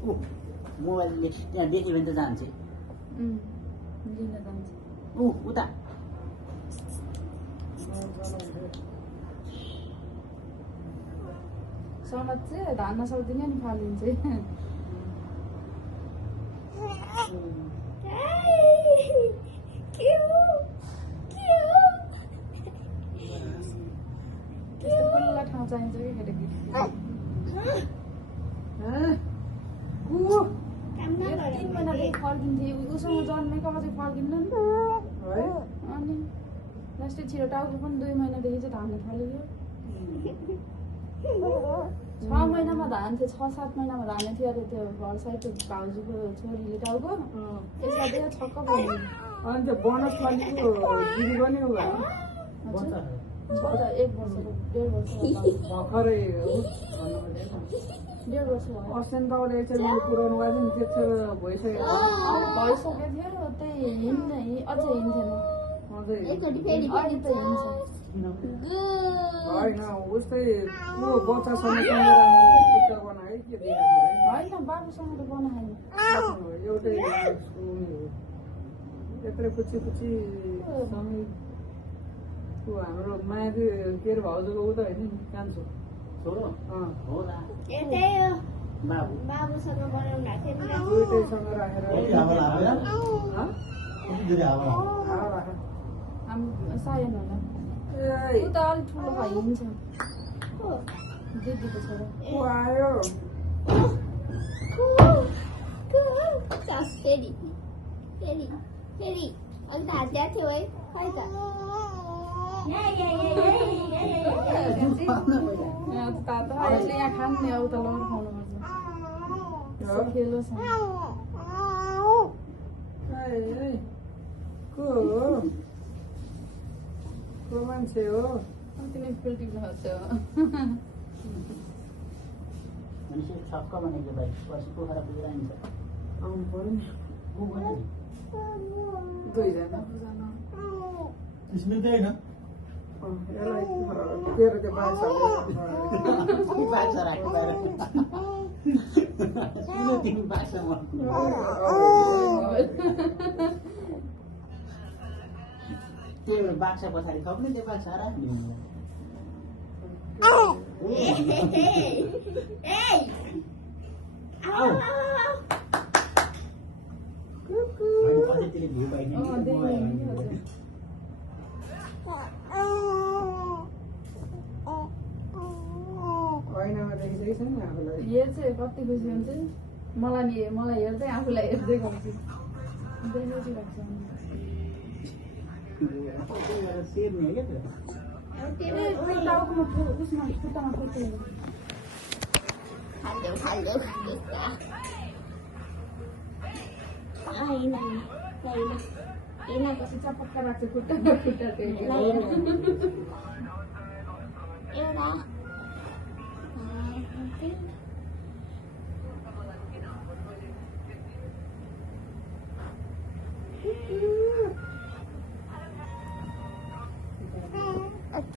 मोबाइलले त्यहाँ देख्यो भने त जान्छ लिन जान्छ उता सनद चाहिँ धान्न सक्दिनँ नि फालिन्छ त्यस्तो खुल्ला ठाउँ चाहिन्छ कि केटाकेटी 3 महिनादेखि फर्किन्थेँ उसँग जन्मेको अझै फर्किन्न नि अनि लास्टै छिटो टाउको पनि 2 महिनादेखि चाहिँ धान्न थाल्यो 6 महिनामा धान्थ्यो 6-7 महिनामा धाने थियो अरे त्यो घर साइडको भाउजूको छोरीले टाउको यसमा चाहिँ छक्क पर्यो अनि त्यो वनस्थलीको दिदी पनि उ भयो 1 वर्षको 1.5 वर्ष भर्खरै डेढ वर्ष भयो असेन बाउले एकचोटि मैले पुऱ्याउनु भएको थियो नि त्यतिखेर भइसक्यो भइसकेको थियो त्यही हिँड्ने अझै हिँड्थेन अझै अहिले त हिँड्छ होइन उस्तै ऊ बच्चासँग टिक्का बनायो के देखाएको होइन बाबुसँग त बनाएन एउटै यत्रो पुची सँगै ऊ हाम्रो मायादी के अरे भाउजूको ऊ त होइन नि कान्छो छोरो होला बाबुसँग बनाउनु भएको दुइटैसँग राखेर सायन होला ऊ त अलिक ठुलो भयो हिँड्छ दिदीको छोरा ऊ आयो फेरि फेरि फेरि अघि त हात दिएको थियो है खै त अहिले यहाँ खाने अब त लड खुवाउनुपर्छ खेलो छ को मान्छे हो तिमी फुल्टिङ खोज्छ मान्छे छक्क भनेको भाइ पछि पोखरा पुगेर आइन्छ आउनु पर्यो नि को भने दुईजना स्मृति होइन यसलाई तेरो त्यो बाछा बाछा राख्नु बाहिर तिमी बाछा त्यो बाक्सा पछाडि थप्ने त्यो बाछा राख्ने त्यसले भ्यू पाइने ऐनामा देखिसकेको छ नि आफूलाई हेर्छ कति खुसी हुन्छ मलाई हेर्दै आफूलाई हेर्दै गर्छु देखिरहेको सेर्ने क्या त्यो टाउकोमा उसमा खुट्टामा खुट्टा चपक्का राख्छ खुट्टामा खुट्टा एउटा